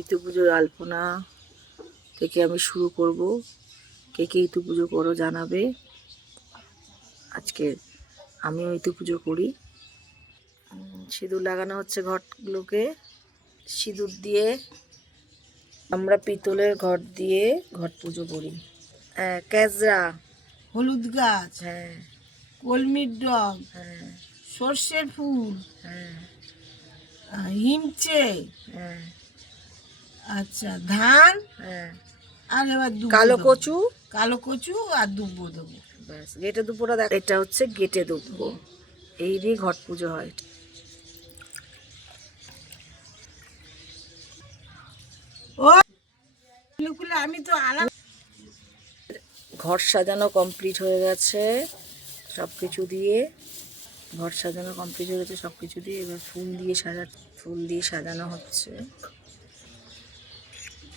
ইতু পুজোর আলপনা থেকে আমি শুরু করব। কে কে ইতু পুজো করো জানাবে। আজকে আমিও ইতু পুজো করি। সিঁদুর লাগানো হচ্ছে ঘটগুলোকে। সিঁদুর দিয়ে আমরা পিতলের ঘট দিয়ে ঘট পুজো করি। ক্যাজরা, হলুদ গাছ, হ্যাঁ কলমির ডগ, হ্যাঁ সর্ষের ফুল, হ্যাঁ হিমচে, হ্যাঁ আচ্ছা ধান, হ্যাঁ আর এবার দুব্বো কালো দেবো। কচু, কালো কচু আর দুব্বো দেবো। ব্যাস গেটে দুপুরটা দেখ। এটা হচ্ছে গেটে দুব্বো। এই দিয়ে ঘট পুজো হয়। ও আমি তো আলাদা। ঘর সাজানো কমপ্লিট হয়ে গেছে সব কিছু দিয়ে। ঘর সাজানো কমপ্লিট হয়ে গেছে সব কিছু দিয়ে। এবার ফুল দিয়ে সাজানো হচ্ছে।